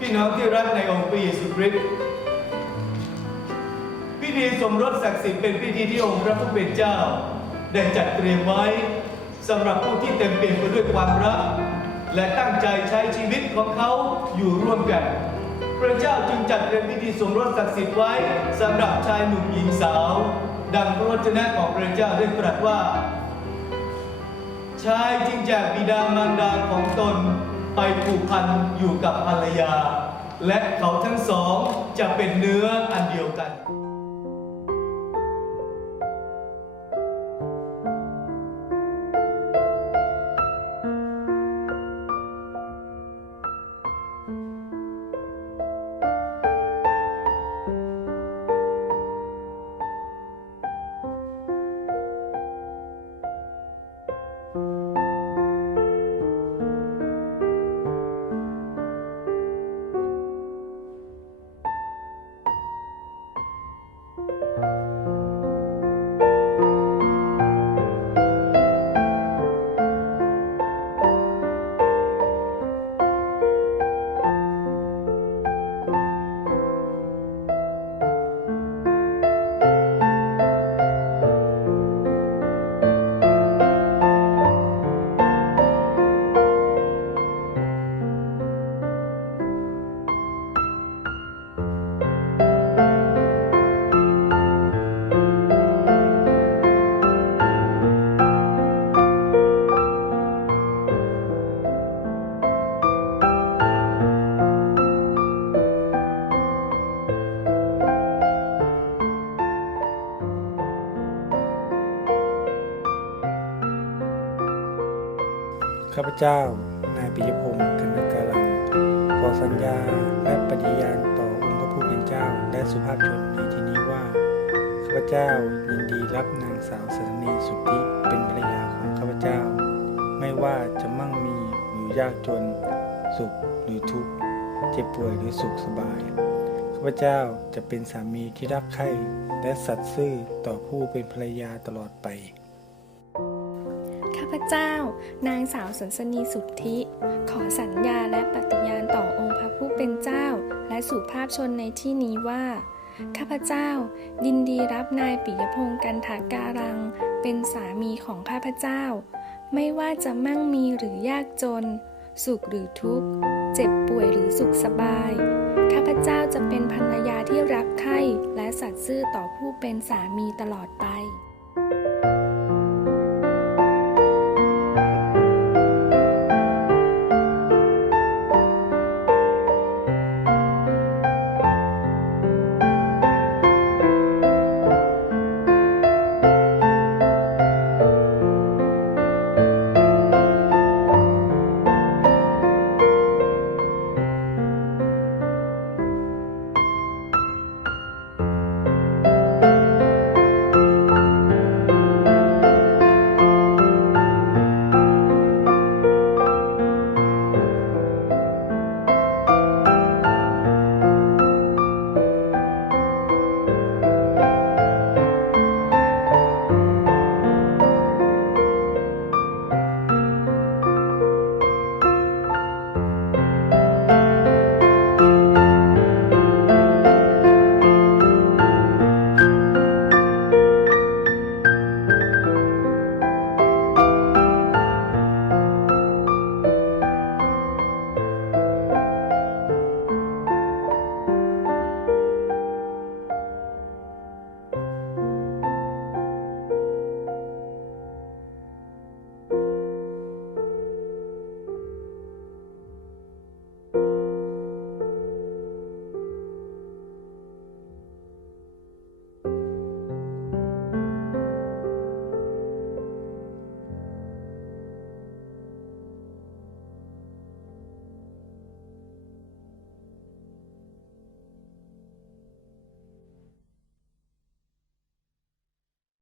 พี่น้องที่รักในองค์พระเยซูคริสต์พิธีสมรสศักดิ์สิทธิ์เป็นพิธีที่องค์พระผู้เป็นเจ้า ได้จัดเตรียมไว้สำหรับผู้ที่เต็มเปี่ยมไปด้วยความรัก และตั้งใจใช้ชีวิตของเขาอยู่ร่วมกัน พระเจ้าจึงจัดเตรียมพิธีสมรสศักดิ์สิทธิ์ไว้สำหรับชายหนุ่มหญิงสาว ดังพระวจนะของพระเจ้าได้ตรัสว่า ชายจึงจากบิดามารดาของตน ไปผูกพันอยู่กับภรรยา และเขาทั้งสองจะเป็นเนื้ออันเดียวกัน ข้าพเจ้า นายปิยพงศ์กนกการัง ขอสัญญาและปฏิญาณต่อองค์พระผู้เป็นเจ้าและสุภาพชนในที่นี้ว่า ข้าพเจ้ายินดีรับนางสาวสรณีสุทธิเป็นภรรยาของข้าพเจ้า ไม่ว่าจะมั่งมีหรือยากจน สุขหรือทุกข์ เจ็บป่วยหรือสุขสบาย ข้าพเจ้าจะเป็นสามีที่รักใคร่และสัตย์ซื่อต่อผู้เป็นภรรยาตลอดไป พเจ้า นางสาวสนสนีสุทธิ ขอสัญญาและปฏิญาณต่อองค์พระผู้เป็นเจ้า และสุภาพชนในที่นี้ว่า ข้าพเจ้า ยินดีรับนายปิยพงศ์กันถาการัง เป็นสามีของข้าพเจ้า ไม่ว่าจะมั่งมีหรือยากจน สุขหรือทุกข์ เจ็บป่วยหรือสุขสบาย ข้าพเจ้าจะเป็นภรรยาที่รักใคร่และสัตย์ซื่อต่อผู้เป็นสามีตลอดไป